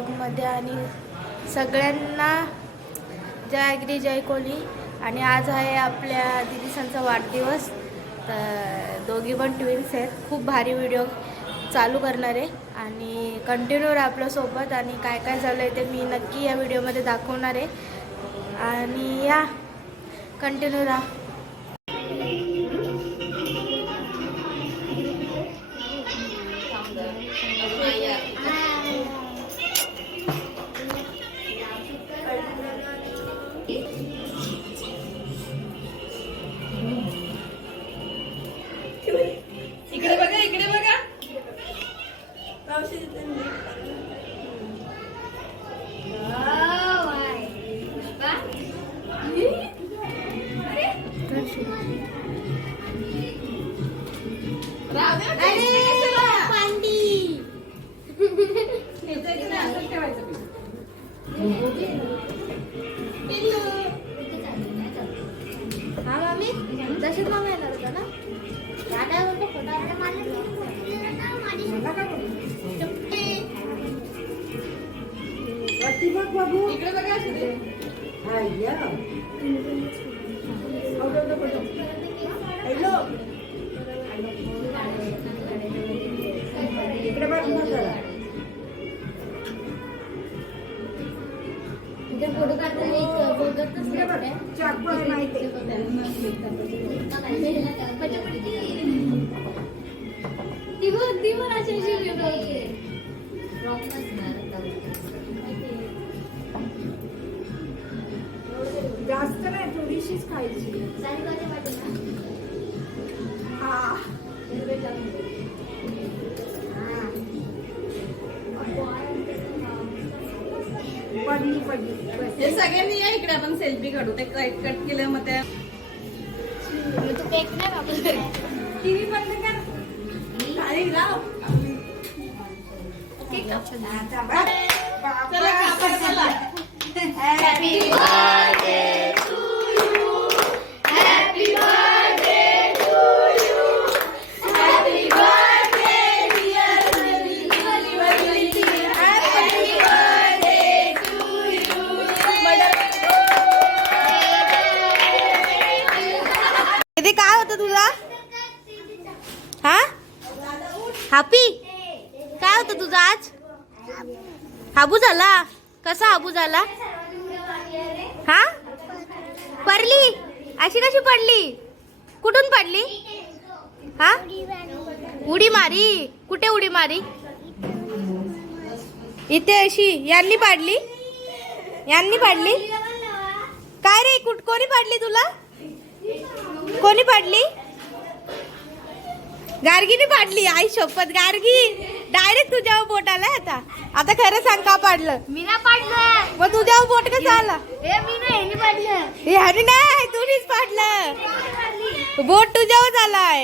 ब्लॉगमध्ये. आणि सगळ्यांना जय ॲग्री जय कोहली. आणि आज आहे आपल्या दिदीसांचा वाढदिवस. तर दोघी पण ट्विन्स आहेत. खूप भारी व्हिडिओ चालू करणार आहे आणि कंटिन्यू राहा आपल्यासोबत. आणि काय काय झालं आहे ते मी नक्की या व्हिडिओमध्ये दाखवणार आहे. आणि या कंटिन्यू राहा. इकडे बघा, इकडे बघा. हा मामी तशीच मामी येणार होता ना. इकडे बघा. इकडे बघ ना जरा. फोटो काढताना बघतच नाही. चाकू आहे माहिती. दिवस अशी जास्त नाही, थोडीशीच खायची. हा पडली पडली. हे सगळ्यांनी या इकडे, आपण सेल्फी काढू. ते कट केलं मग त्या तू केक नाही वापरत. टीव्ही बंद कर. तारीख लाव. चला कापड चला. Happy birthday to you. Happy birthday to you. Happy birthday dear Happy birthday to you. ते काय होतं तुला? हा हॅपी काय होतं तुझं आज? हाबू झाला. कसा हाबू झाला? हा पडली. अशी कशी पडली? कुठून पडली? हा उडी मारी. कुठे उडी मारी? इथे अशी. यांनी पाडली. यांनी पाडली. काय रे कोणी पाडली तुला? कोणी पाडली? गार्गीने पाडली. आई शपथ गार्गी डायरेक्ट तुझ्यावर बोट आलाय. आता खरं सांग का पाडलं? मी ना पाडलं. मग तुझ्यावर बोट कसं आला? हे मी नाही पाडलं. हे हरी नाही तूच पाडलं. बोट तुझ्यावर आलाय.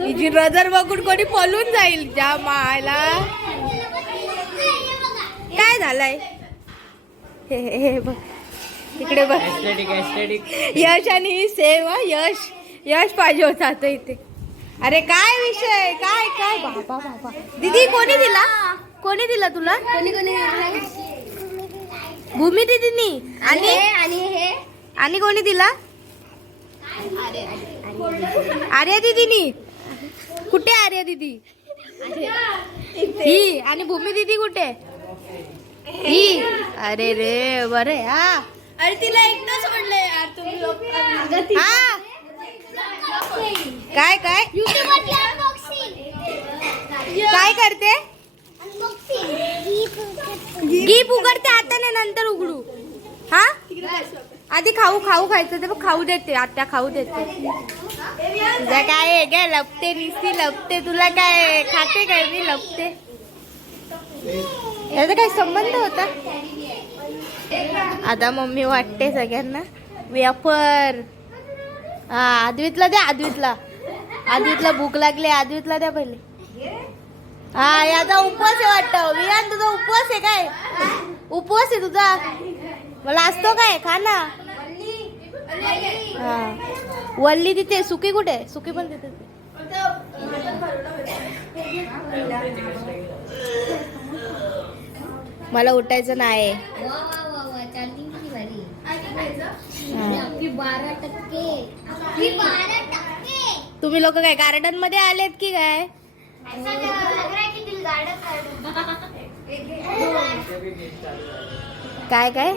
हिची नजर बघून कोणी पळून जाईल. ज्या मायला काय झालंय? हे बघ इकडे बघ. यश आणि सेव. यश पाहिजे होता आता इथे. अरे काय विषय? काय काय बाबा बाबा. दीदी कोणी दिला? कोणी दिला तुला? भूमी दीदीनी. आणि कोणी दिला? आर्या दीदीनी. कुठे आर्या दीदी? ही. आणि भूमी दीदी कुठे? ही. अरे रे बरे. हा अरे तिला एकदा सोडलं यार तुम्ही लोक. हा काय काय काय करते? गीप उघडते आता नाही नंतर उघडू. हा आधी खाऊ खायचं ते खाऊ देते. आत्या खाऊ देते. तुझा काय काय लपते निस्ती लपते. तुला काय खाते काय? मी लपते. याचा काही संबंध होता? आता मम्मी वाटते सगळ्यांना वेफर. हा आद्वितला द्या. आद्वितला भूक लागली. आद्वितला द्या पहिले. हा याचा उपवास आहे वाटतं. विरान तुझा उपवास आहे काय? उपवास आहे तुझा? मला असतो काय? खा ना. हा वल्ली तिथे, सुकी कुठे? सुकी पण तिथे. मला उठायचं नाही. तुम्ही लोक काय गार्डन मध्ये आलेत की काय? काय काय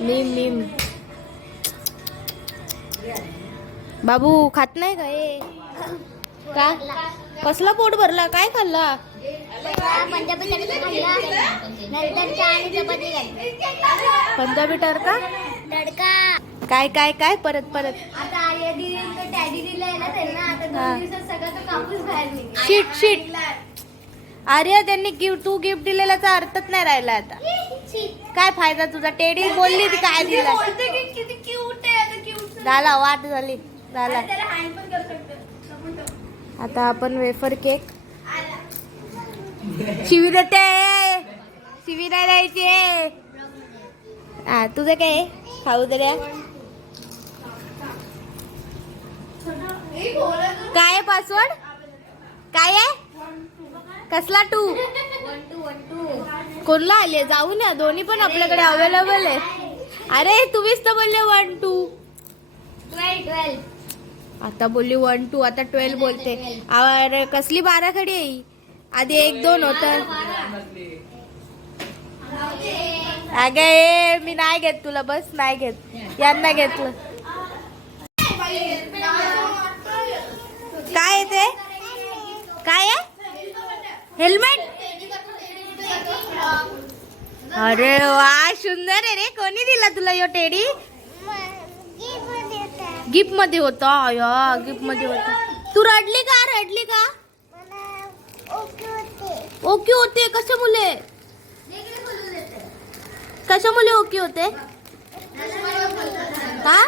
मीम मीम. बाबू खात नाही का हे? का कसला पोट भरला? काय खाल्ला? पंजाबी तडका. काय काय काय परत परत. Sheet sheet. अरे त्यांनी तू गिफ्ट दिलेल्याचा अर्थच नाही राहिला आता. काय फायदा तुझा? टेडी बोलली ती काय दिला? झाला वाट झाली झाला. आता आपण वेफर केक शिवी देते. शिवी नाही द्यायची. हा तुझं काय खाऊ दे रे. काय पासवर्ड काय आहे? कसला 2? कोणला आले? जाऊ ना, दोन्ही पण आपल्याकडे अवेलेबल आहे. अरे तुम्हीच तर बोलले 1 2. आता बोलली 1 2, आता 12 बोलते. अरे कसली 12 खडी आहे? आधी 1 2 होत. अगे मी नाही घेत तुला, बस नाही घेत. यांना घेतलं. काय आहे ते? काय आहे? हेल्मेट. अरे वा सुंदर आहे रे. कोणी दिला तुला यो टेडी? गिफ्ट मध्ये होता. या गिफ्ट मध्ये होता. तू रडली का? रडली का? ओके होते कशामुळे? कशामुळे ओके होते? का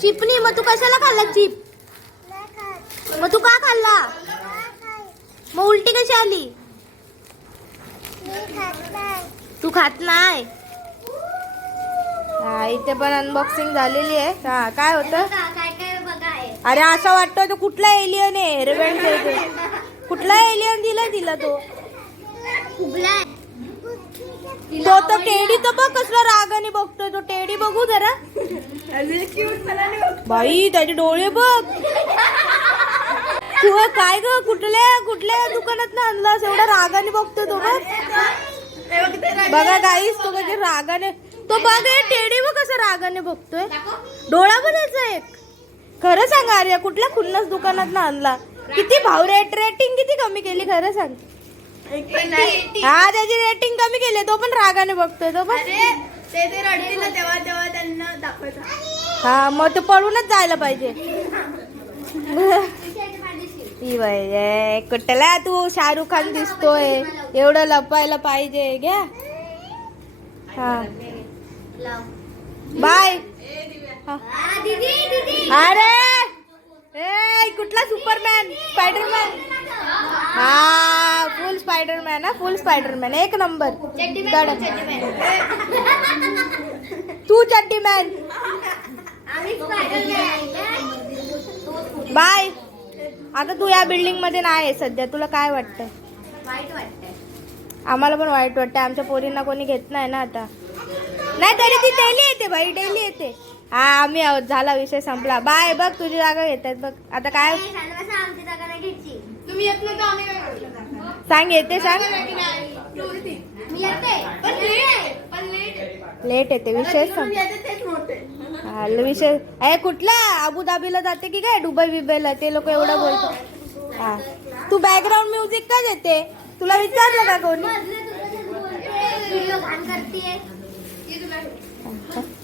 चिपणी? मग तू कशाला खाल्ला चिप? मग तू का खाल्ला? मग उलटी कशी आली? तू खात नाही. हा इथे पण अनबॉक्सिंग झालेली आहे. हा काय होतं? अरे असं वाटतं तो कुठला एलियन आहे. रेव्हेंट कुठला एलियन दिला तो? तो टेडी तर बघ कसला रागाने बघतोय. तो टेडी बघू जरा. बाई त्याचे डोळे बघ. तू काय ग कुठल्या दुकानात आणलास? एवढा रागाने बघतोय तो. बघ बघा गाईस, तो कधी रागाने. तो बघ टेडी बघ कसं रागाने बघतोय. डोळा बनायचा एक. खरं सांगा अरे कुठल्या खुन्नस दुकानात आणला? किती भाव रेटिंग किती कमी केली खरं सांग. हा त्याची रेटिंग कमी केली. तो पण रागाने बघतोय. तो बघ हा मग तो पळूनच जायला पाहिजे. कुठला तू शाहरुख खान दिसतोय. एवढं लपायला पाहिजे. घ्या हा बाय. अरे कुठला सुपरमॅन? स्पायडरमॅन. हा फुल स्पायडरमॅन. हा फुल स्पायडरमॅन एक नंबर. तू चड्डीमॅन. बाय. आता तू या बिल्डिंग मध्ये नाही सध्या. तुला काय वाटतं? वाईट वाटतंय. आम्हाला पण वाईट वाटतं. आमच्या पोरींना कोणी घेत नाही ना आता. नाही तरी ती डेली येते भाई, डेली येते. हा आम्ही आहोत. झाला विषय संपला. बाय. बघ तुझी जागा घेतात बघ. आता काय तुम्ही येत नाही आम्ही काय सांग? येते सांग. मी येते पण लेट येते. विषय विषय आहे कुठला? अबुधाबीला जाते की काय? दुबई बिबईला ते लोक एवढं बोलतात. हा तू बॅकग्राऊंड म्युझिक का देते? तुला विचारलं का कोणी?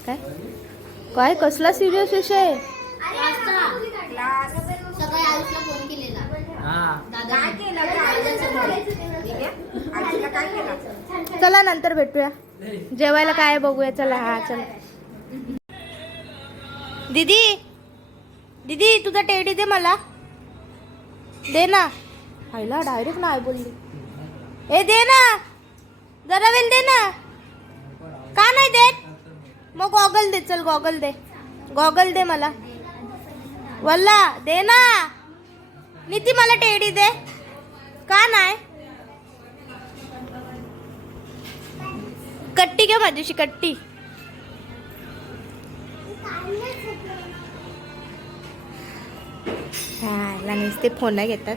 काय काय कसला सिरियस विषय? चला नंतर भेटूया. जेवायला काय बघूया. चला हा चला. दीदी दीदी तुझा टेडी दे मला. दे ना. आईला डायरेक्ट नाही बोलली. ए दे ना जरा वेळ दे ना. का नाही देत? मग गॉगल दे. चल गॉगल दे. गॉगल दे मला. वल्ला दे ना. नीती मला टेडी दे. का नाही? कट्टी घ्या माझ्याशी कट्टी. हा नुसते फोन घेतात.